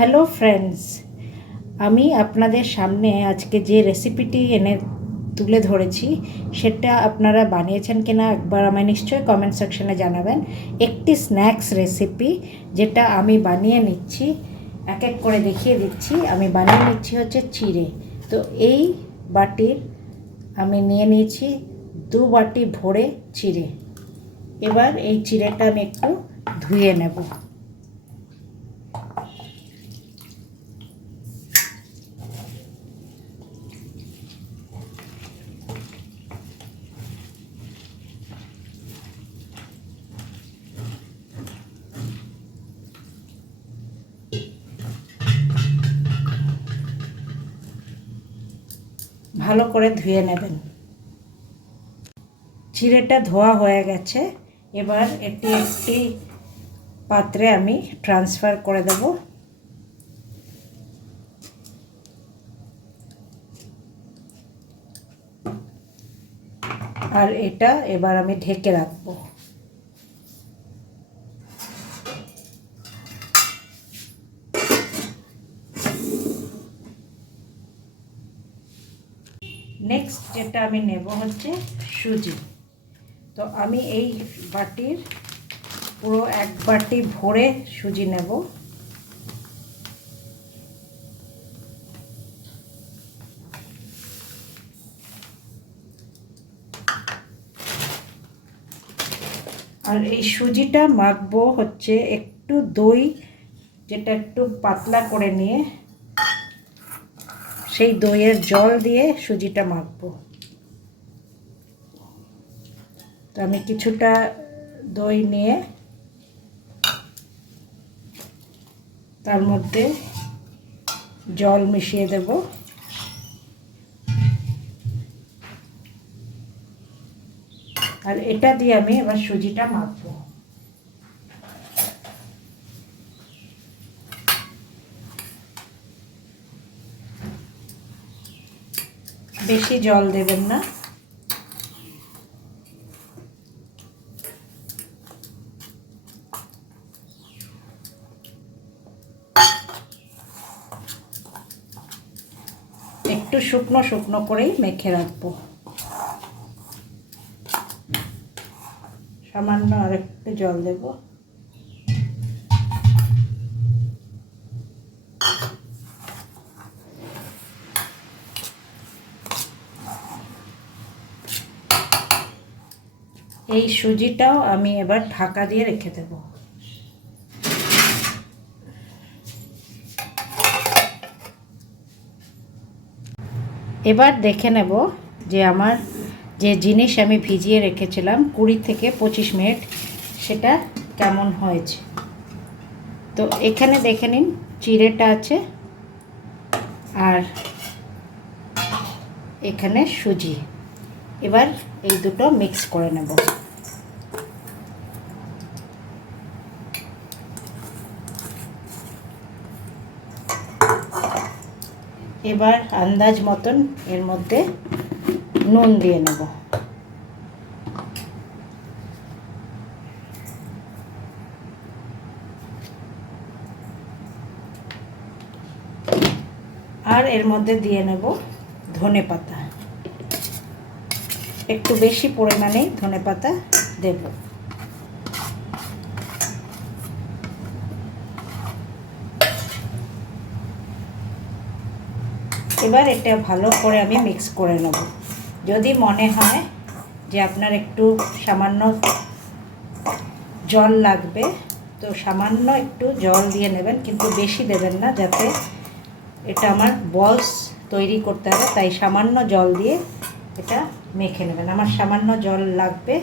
Hello friends, আমি আপনাদের সামনে আজকে যে রেসিপিটি এনে তুলে ধরেছি সেটা আপনারা বানিয়েছেন কিনা একবার আমায় নিশ্চয়ই কমেন্ট সেকশনে জানাবেন। একটি স্ন্যাক্স রেসিপি যেটা আমি বানিয়ে নিচ্ছি, এক এক করে দেখিয়ে দিচ্ছি। আমি বানিয়ে নিচ্ছি হচ্ছে চিড়ে। তো এই বাটির আমি নিয়ে নিয়েছি 2 বাটি ভরে চিড়ে। এবার এই চিড়েটা আমি একটু ধুয়ে নেব। ভালো করে ধুয়ে নেবেন। চিড়েটা ধোয়া হয়ে গেছে। এবার এটি একটি পাত্রে আমি ট্রান্সফার করে দেব। আর এটা এবার আমি ঢেকে রাখবো। নেক্সট যেটা আমি নেব হচ্ছে সুজি। তো আমি এই বাটির পুরো 1 বাটি ভরে সুজি নেব। আর এই সুজিটা মাখবো হচ্ছে একটু দই, যেটা একটু পাতলা করে নিয়ে সেই দইয়ের জল দিয়ে সুজিটা মাখবো। তো আমি কিছুটা দই নিয়ে তার মধ্যে জল মিশিয়ে দেব। আর এটা দিয়ে আমি এবার সুজিটা মাখবো। বেশি জল দেবেন না। একটু শুকনো শুকনো করেই মেখে রাখবো। সামান্য আর একটু জল দেব। এই সুজিটাও আমি এবার ঢাকা দিয়ে রেখে দেব। এবার দেখে নেব যে আমার যে জিনিস আমি ভিজিয়ে রেখেছিলাম 20 থেকে 25 মিনিট, সেটা কেমন হয়েছে। তো এখানে দেখে নিন চিড়েটা আছে আর এখানে সুজি। এবার এই দুটো মিক্স করে নেব। এবার আন্দাজ মতন এর মধ্যে নুন দিয়ে নেব। আর এর মধ্যে দিয়ে নেব ধনেপাতা। একটু বেশি পরিমাণে ধনেপাতা দেব। এবার এটা ভালো করে আমি মিক্স করে নেব। যদি মনে হয় যে আপনার একটু সামান্য জল লাগবে, তো সামান্য একটু জল দিয়ে নেবেন, কিন্তু বেশি দেবেন না, যাতে এটা আমার বলস তৈরি করতে হবে। তাই সামান্য জল দিয়ে এটা মেখে নেবেন। আমার সামান্য জল লাগবে।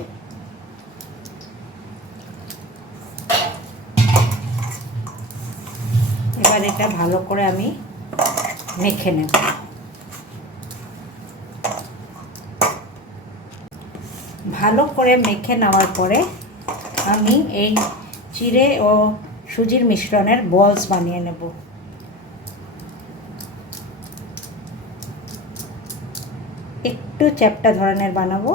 এবার এটা ভালো করে আমি মেখে নেব। ভালো করে মেখে নেওয়ার পরে আমি এই চিড়ে ও সুজির মিশ্রণের বলস বানিয়ে নেব। একটু চ্যাপ্টা ধরনের বানাবো।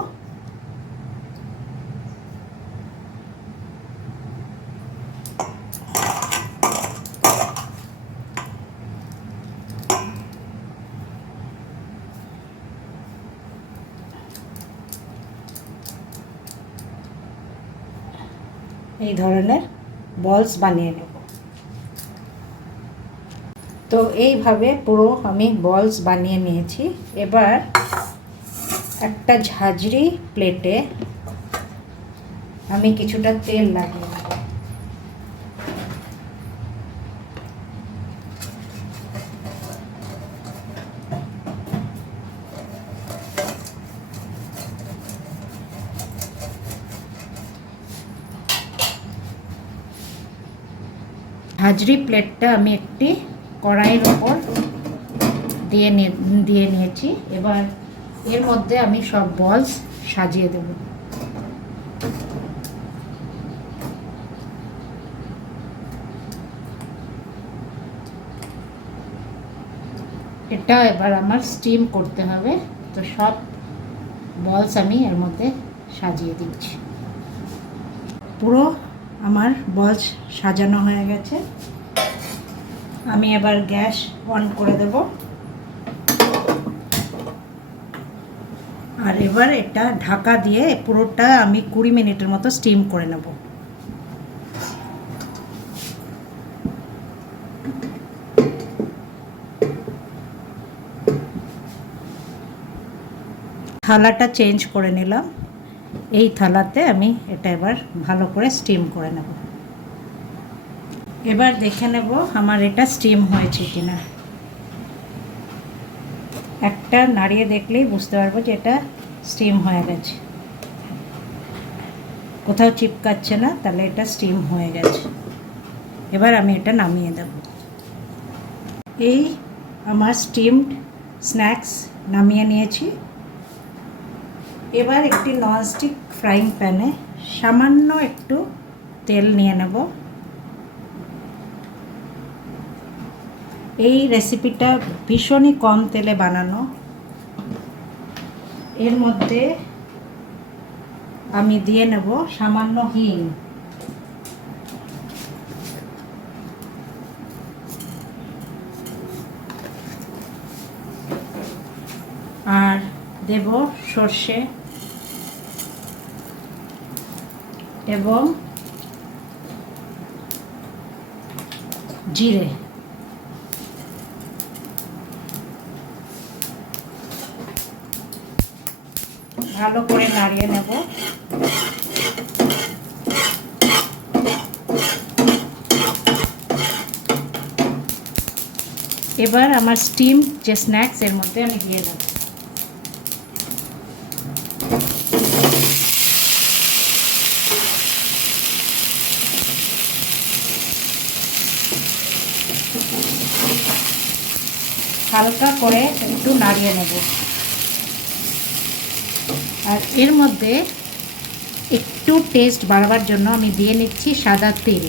এই ধরনের বলস বানিয়ে নেব। তো এইভাবে পুরো আমি বলস বানিয়ে নিয়েছি। এবার একটা ঝাঁঝরি প্লেটে আমি কিছুটা তেল লাগিয়ে নেব। ঝাঁঝরি প্লেটটা আমি একটি কড়াইয়ের ওপর দিয়ে নিয়েছি। এবার এর মধ্যে আমি সব বলস সাজিয়ে দেব। এটা এবার আমার স্টিম করতে হবে, তো সব বলস আমি এর মধ্যে সাজিয়ে দিচ্ছি। পুরো আমার বলস সাজানো হয়ে গেছে। আমি এবার গ্যাস অন করে দেব। আর এবার এটা ঢাকা দিয়ে পুরোটা আমি 20 মিনিটের মতো স্টিম করে নেব। থালাটা চেঞ্জ করে নিলাম। এই থালাতে আমি এটা এবার ভালো করে স্টিম করে নেব। এবার দেখে নেব আমার এটা স্টিম হয়েছে কিনা। একটা নাড়িয়ে দেখলেই বুঝতে পারবো যে এটা স্টিম হয়ে গেছে। কোথাও চিপকাচ্ছে না, তাহলে এটা স্টিম হয়ে গেছে। এবার আমি এটা নামিয়ে দেব। এই আমার স্টিমড স্ন্যাক্স নামিয়ে নিয়েছি। এবার একটি ননস্টিক ফ্রাইং প্যানে সামান্য একটু তেল নিয়ে নেব। এই রেসিপিটা ভীষণই কম তেলে বানানো। এর মধ্যে আমি দিয়ে নেব সামান্য হিং, আর দেব সর্ষে এবং জিরে। ভালো করে নাড়িয়ে নেব। এবার আমার স্টিম যে স্ন্যাক্স এর মধ্যে আমি দিয়ে দেব। হালকা করে একটু নাড়িয়ে নেব। আর এর মধ্যে একটু টেস্ট বাড়াবার জন্য আমি দিয়ে নিচ্ছি সাদা তেল।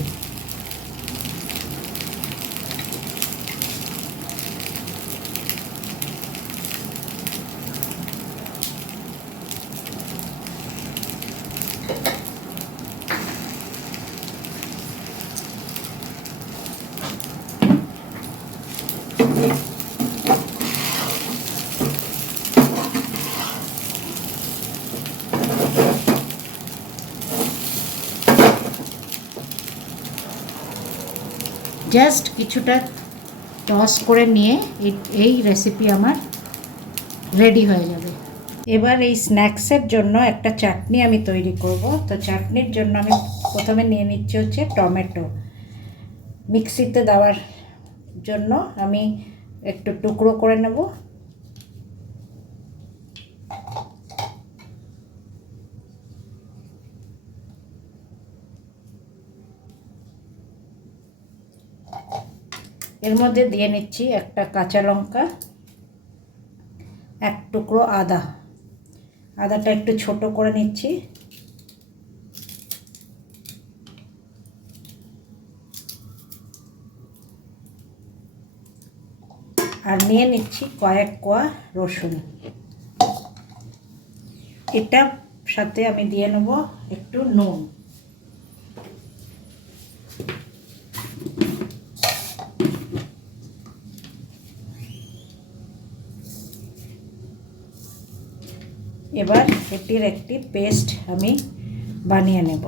জাস্ট কিছুটা টস করে নিয়ে এই রেসিপি আমার রেডি হয়ে যাবে। এবার এই স্ন্যাক্সের জন্য একটা চাটনি আমি তৈরি করব। তো চাটনির জন্য আমি প্রথমে নিয়ে নিচ্ছি হচ্ছে টমেটো। মিক্সিতে দেওয়ার জন্য আমি একটু টুকরো করে নেব। এর মধ্যে দিয়ে নিচ্ছি একটা কাঁচা লঙ্কা, এক টুকরো আদা। আদাটা একটু ছোট করে নিচ্ছি। আর নিয়ে নিচ্ছি কয়েক কোয়া রসুন। এটা সাথে আমি দিয়ে নেব একটু নুন। এবার এটির একটি পেস্ট আমি বানিয়ে নেব।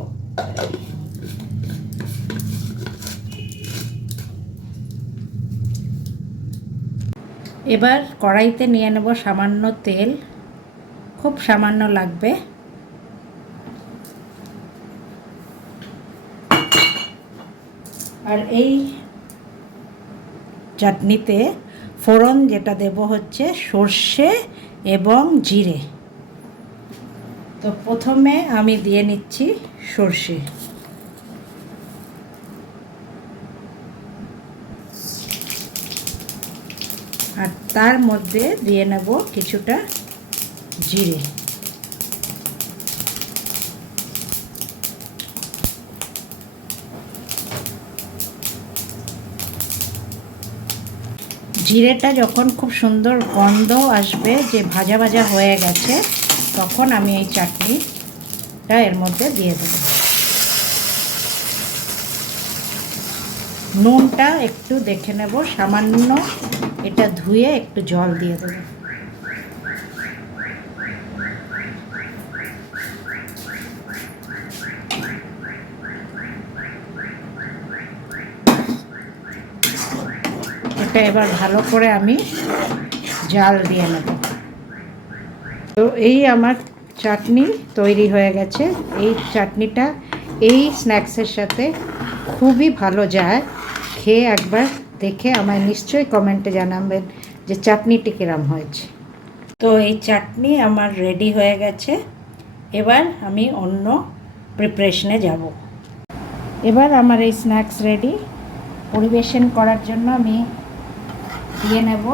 এবার কড়াইতে নিয়ে নেব সামান্য তেল, খুব সামান্য লাগবে। আর এই চাটনিতে ফোড়ন যেটা দেব হচ্ছে সর্ষে এবং জিরে। তো প্রথমে আমি দিয়ে নিচ্ছি সর্ষে, আর তার মধ্যে দিয়ে নেব কিছুটা জিরে। জিরেটা যখন খুব সুন্দর গন্ধ আসবে যে ভাজা ভাজা হয়ে গেছে, তখন আমি এই চাটনিটা এর মধ্যে দিয়ে দেব। নুনটা একটু দেখে নেব, সামান্য এটা ধুয়ে একটু জল দিয়ে দেব। এটা এবার ভালো করে আমি জাল দিয়ে নেব। তো এই আমার চাটনি তৈরি হয়ে গেছে। এই চাটনিটা এই স্ন্যাক্সের সাথে খুবই ভালো যায়। খেয়ে একবার দেখে আমায় নিশ্চয়ই কমেন্টে জানাবেন যে চাটনিটি কিরম হয়েছে। তো এই চাটনি আমার রেডি হয়ে গেছে। এবার আমি অন্য প্রিপারেশনে যাব। এবার আমার এই স্ন্যাক্স রেডি। পরিবেশন করার জন্য আমি দিয়ে নেব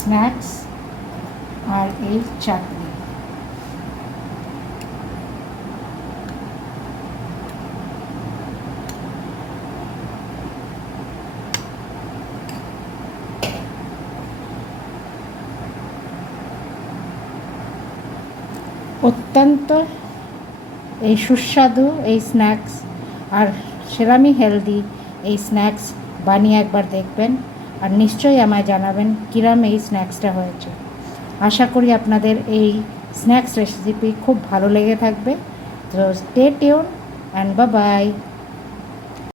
স্ন্যাক্স আর এই চাটনি। অত্যন্ত এই সুস্বাদু এই স্ন্যাক্স, আর সেরামি হেলদি এই স্ন্যাক্স বানিয়ে একবার দেখবেন, আর নিশ্চয়ই আমায় জানাবেন কিরম এই স্ন্যাক্সটা হয়েছে। আশা করি আপনাদের এই স্ন্যাক্স রেসিপি খুব ভালো লেগে থাকবে। তো stay tune and bye bye.